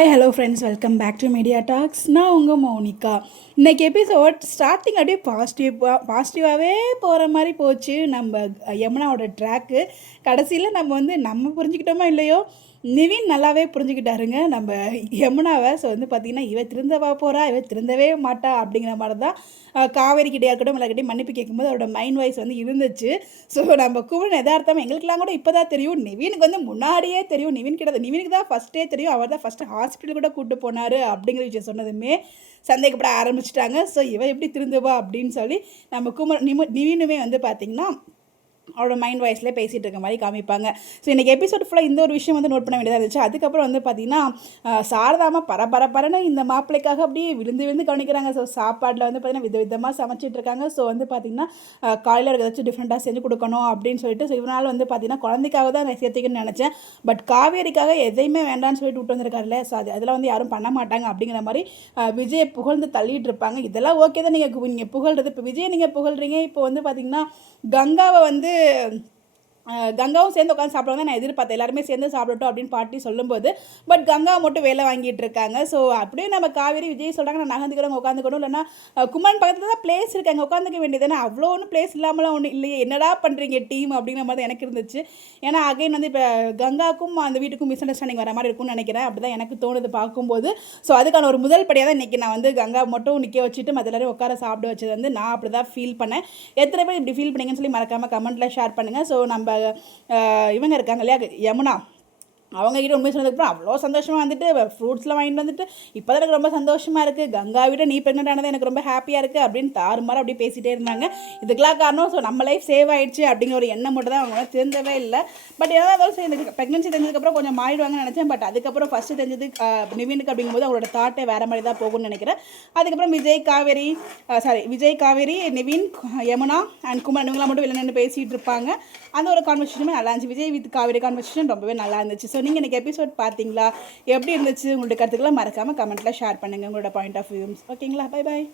Hi hello friends, welcome back to Media Talks. நான் உங்கள் மௌனிகா. இன்றைக்கி எபிசோட் ஸ்டார்டிங் அப்படியே பாசிட்டிவாகவே போகிற மாதிரி போச்சு. நம்ம யமுனாவோட ட்ராக்கு கடைசியில் நம்ம புரிஞ்சுக்கிட்டோமோ இல்லையோ, நிவின் நல்லாவே புரிஞ்சுக்கிட்டாருங்க நம்ம யமுனாவை. ஸோ பார்த்திங்கன்னா இவ திருந்தவா போகிறா, இவ திருந்தவே மாட்டா அப்படிங்கிற மாதிரி தான் காவேரி கிட்டே இருக்கட்டும் எல்லாருக்கிட்டையும் மன்னிப்பு கேட்கும்போது அவரோட மைண்ட் வாய்ஸ் இருந்துச்சு. ஸோ நம்ம குமரன் எதார்த்தம் எங்களுக்கெல்லாம் கூட இப்போ தான் தெரியும், நிவினுக்கு முன்னாடியே தெரியும். நிவினுக்கு தான் ஃபஸ்ட்டே தெரியும். அவர் தான் ஃபஸ்ட்டு ஹாஸ்பிட்டல் கூட கூப்பிட்டு போனார் அப்படிங்கிற விஷயம் சொன்னதுமே சந்தேகப்பட ஆரம்பிச்சிட்டாங்க. ஸோ இவ எப்படி திருந்துவா அப்படின்னு சொல்லி நம்ம நிவினுமே பார்த்திங்கன்னா அவரோட மைண்ட் வாய்ஸ்லேயே பேசிகிட்டு இருக்க மாதிரி காமிப்பாங்க. ஸோ இன்றைக்கி எபிசோட் ஃபுல்லாக இந்த ஒரு விஷயம் நோட் பண்ண வேண்டியதாக இருந்துச்சு. அதுக்கப்புறம் பார்த்திங்கன்னா சாரதாமா பரபரன்னு இந்த மாப்பிள்ளைக்காக அப்படியே விழுந்து கவனிக்கிறாங்க. ஸோ சாப்பாட்டில் பார்த்திங்கன்னா விதவிதமாக சமைச்சிட்ருக்காங்க. ஸோ பார்த்திங்கன்னா காலையில் ஏதாச்சும் டிஃப்ரெண்ட்டாக செஞ்சு கொடுக்கணும் அப்படின்னு சொல்லிட்டு, ஸோ இவனால் பார்த்திங்கன்னா குழந்தைக்காக தான் நான் சேர்த்துக்கணும்னு நினச்சேன். பட் காவேரிக்காக எதையுமே வேண்டான்னு சொல்லிட்டு விட்டு வந்திருக்காருல்ல. ஸோ அதெல்லாம் யாரும் பண்ண மாட்டாங்க அப்படிங்கிற மாதிரி விஜயை புகழ்ந்து தள்ளிட்டு இருப்பாங்க. இதெல்லாம் ஓகே தான், நீங்கள் புகழ்றது. இப்போ விஜயை நீங்கள் புகழ்றீங்க. இப்போ பார்த்திங்கன்னா கங்காவை கங்காவும் சேர்ந்து உட்காந்து சாப்பிடுவாங்க. நான் எதிர்பார்த்தேன் எல்லாருமே சேர்ந்து சாப்பிடட்டும் அப்படின்னு பாட்டி சொல்லும்போது, பட் கங்காவை மட்டும் வேலை வாங்கிட்டு இருக்காங்க. ஸோ அப்படியே நம்ம காவேரி விஜய் சொல்கிறாங்க நான் நகர்ந்துக்கிறவங்க உட்காந்துக்கணும், இல்லைன்னா குமரன் பக்கத்தில் தான் பிளேஸ் இருக்காங்க உட்காந்துக்க வேண்டியதுன்னா அவ்வளோ ஒன்றும் பிளேஸ் இல்லாமலாம் ஒன்றும் இல்லையே, என்னடா பண்ணுறீங்க டீம் அப்படிங்கிற மாதிரி எனக்கு இருந்துச்சு. ஏன்னா அகைன் இப்போ கங்காவுக்கும் அந்த வீட்டுக்கும் மிஸ் அண்டர்ஸ்டாண்டிங் வர மாதிரி இருக்கும்னு நினைக்கிறேன். அப்படி தான் எனக்கு தோணுது பார்க்கும்போது. ஸோ அதுக்கான ஒரு முதல் படியாக தான் இன்றைக்கி நான் கங்கா மட்டும் நிற்க வச்சுட்டு மற்ற எல்லாரும் உட்கார சாப்பிட வச்சது நான் அப்படி தான் ஃபீல் பண்ணேன். எத்தனை பேர் இப்படி ஃபீல் பண்ணீங்கன்னு சொல்லி மறக்காமல் கமெண்ட்டில் ஷேர் பண்ணுங்கள். ஸோ நம்ம இவங்க இருக்காங்க இல்லையா யமுனா, அவங்ககிட்ட உண்மை சொன்னதுக்கப்புறம் அவ்வளோ சந்தோஷமாக ஃப்ரூட்ஸ்லாம் வாங்கிட்டு இப்போ தான் எனக்கு ரொம்ப சந்தோஷமாக இருக்குது, கங்கா விட நீ ப்ரெக்னென்ட் ஆனது எனக்கு ரொம்ப ஹாப்பியாக இருக்குது அப்படின்னு தாறுமாறு அப்படி பேசிகிட்டே இருந்தாங்க. இதுக்கெல்லாம் காரணம் ஸோ நம்ம லைஃப் சேவ் ஆகிடுச்சு அப்படிங்கிற ஒரு எண்ணம் மட்டும் தான் அவங்க தெரிஞ்சவே இல்லை. பட் ஏதாவது இருந்தாலும் சரி, இந்த ப்ரெக்னென்சி தெரிஞ்சதுக்கப்புறம் கொஞ்சம் மாறிடுவாங்கன்னு நினச்சேன். பட் அதுக்கப்புறம் ஃபஸ்ட்டு தெரிஞ்சது நிவினுக்கு அப்படிங்கும்போது அவங்களோட தாட்டே வேறு மாதிரி தான் போகும்னு நினைக்கிறேன். அதுக்கப்புறம் விஜய் காவேரி நிவின் யமுனா அண்ட் குமரன் இவங்களாம் மட்டும் வெளில நின்று பேசிகிட்டு இருப்பாங்க. அந்த ஒரு கான்வர்சேஷனுமே நல்லா இருந்துச்சு. விஜய் வித் காவேரி கான்வர்சேஷன் ரொம்பவே நல்லா இருந்துச்சு. ஸோ நீங்கள் இன்றைக்கி எபிசோட் பார்த்தீங்களா, எப்படி இருந்துச்சு, உங்களுடைய கருத்துக்களை மறக்காமல் கமெண்ட்டில் ஷேர் பண்ணுங்கள், உங்களோட பாயிண்ட் ஆஃப் வியூஸ். ஓகேங்களா, பை பாய்.